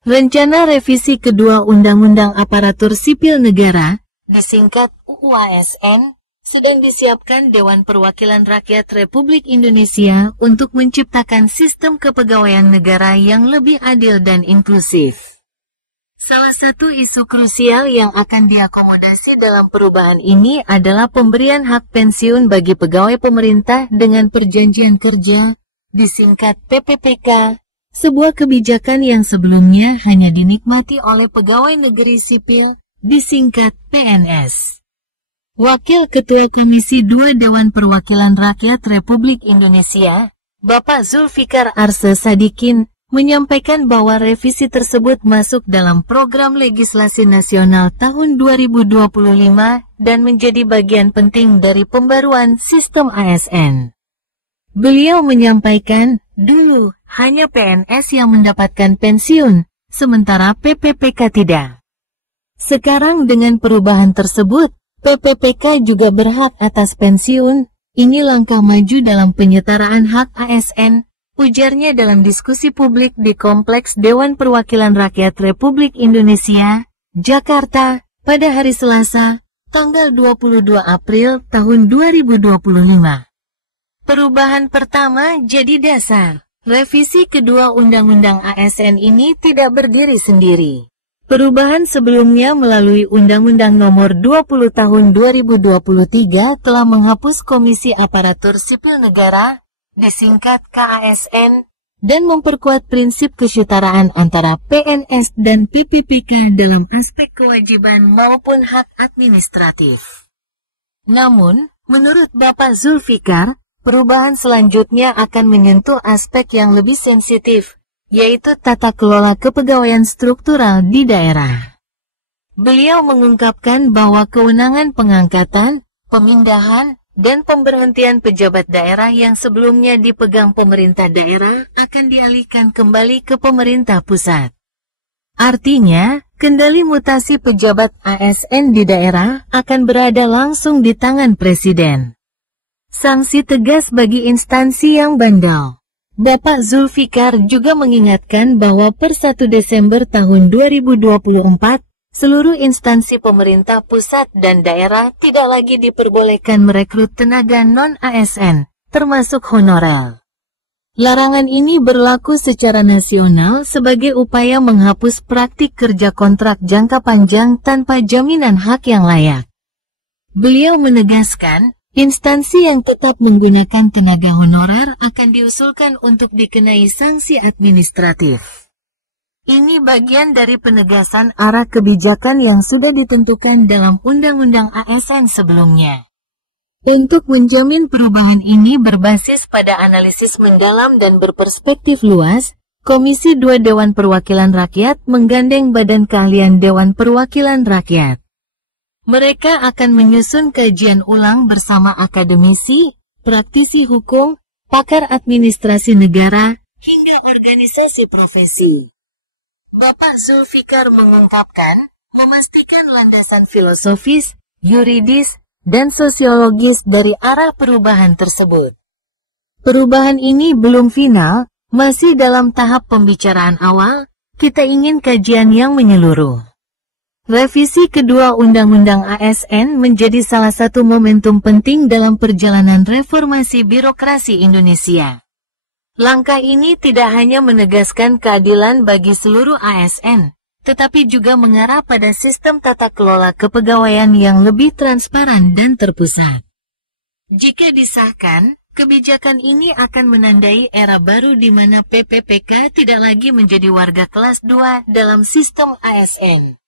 Rencana revisi kedua Undang-Undang Aparatur Sipil Negara, disingkat UU ASN, sedang disiapkan Dewan Perwakilan Rakyat Republik Indonesia untuk menciptakan sistem kepegawaian negara yang lebih adil dan inklusif. Salah satu isu krusial yang akan diakomodasi dalam perubahan ini adalah pemberian hak pensiun bagi pegawai pemerintah dengan perjanjian kerja, disingkat PPPK, sebuah kebijakan yang sebelumnya hanya dinikmati oleh pegawai negeri sipil, disingkat PNS. Wakil Ketua Komisi 2 Dewan Perwakilan Rakyat Republik Indonesia, Bapak Zulfikar Arse Sadikin, menyampaikan bahwa revisi tersebut masuk dalam program legislasi nasional tahun 2025 dan menjadi bagian penting dari pembaruan sistem ASN. Beliau menyampaikan, dulu hanya PNS yang mendapatkan pensiun, sementara PPPK tidak. Sekarang dengan perubahan tersebut, PPPK juga berhak atas pensiun. Ini langkah maju dalam penyetaraan hak ASN, ujarnya dalam diskusi publik di Kompleks Dewan Perwakilan Rakyat Republik Indonesia, Jakarta, pada hari Selasa, tanggal 22 April tahun 2025. Perubahan pertama jadi dasar. Revisi kedua Undang-Undang ASN ini tidak berdiri sendiri. Perubahan sebelumnya melalui Undang-Undang Nomor 20 Tahun 2023 telah menghapus Komisi Aparatur Sipil Negara, disingkat KASN, dan memperkuat prinsip kesetaraan antara PNS dan PPPK dalam aspek kewajiban maupun hak administratif. Namun, menurut Bapak Zulfikar, perubahan selanjutnya akan menyentuh aspek yang lebih sensitif, yaitu tata kelola kepegawaian struktural di daerah. Beliau mengungkapkan bahwa kewenangan pengangkatan, pemindahan, dan pemberhentian pejabat daerah yang sebelumnya dipegang pemerintah daerah akan dialihkan kembali ke pemerintah pusat. Artinya, kendali mutasi pejabat ASN di daerah akan berada langsung di tangan Presiden. Sanksi tegas bagi instansi yang bandel. Bapak Zulfikar juga mengingatkan bahwa per 1 Desember tahun 2024, seluruh instansi pemerintah pusat dan daerah tidak lagi diperbolehkan merekrut tenaga non-ASN, termasuk honorer. Larangan ini berlaku secara nasional sebagai upaya menghapus praktik kerja kontrak jangka panjang tanpa jaminan hak yang layak. Beliau menegaskan, instansi yang tetap menggunakan tenaga honorer akan diusulkan untuk dikenai sanksi administratif. Ini bagian dari penegasan arah kebijakan yang sudah ditentukan dalam Undang-Undang ASN sebelumnya. Untuk menjamin perubahan ini berbasis pada analisis mendalam dan berperspektif luas, Komisi 2 Dewan Perwakilan Rakyat menggandeng Badan Keahlian Dewan Perwakilan Rakyat. Mereka akan menyusun kajian ulang bersama akademisi, praktisi hukum, pakar administrasi negara, hingga organisasi profesi. Bapak Zulfikar mengungkapkan, memastikan landasan filosofis, yuridis, dan sosiologis dari arah perubahan tersebut. Perubahan ini belum final, masih dalam tahap pembicaraan awal, kita ingin kajian yang menyeluruh. Revisi kedua Undang-Undang ASN menjadi salah satu momentum penting dalam perjalanan reformasi birokrasi Indonesia. Langkah ini tidak hanya menegaskan keadilan bagi seluruh ASN, tetapi juga mengarah pada sistem tata kelola kepegawaian yang lebih transparan dan terpusat. Jika disahkan, kebijakan ini akan menandai era baru di mana PPPK tidak lagi menjadi warga kelas 2 dalam sistem ASN.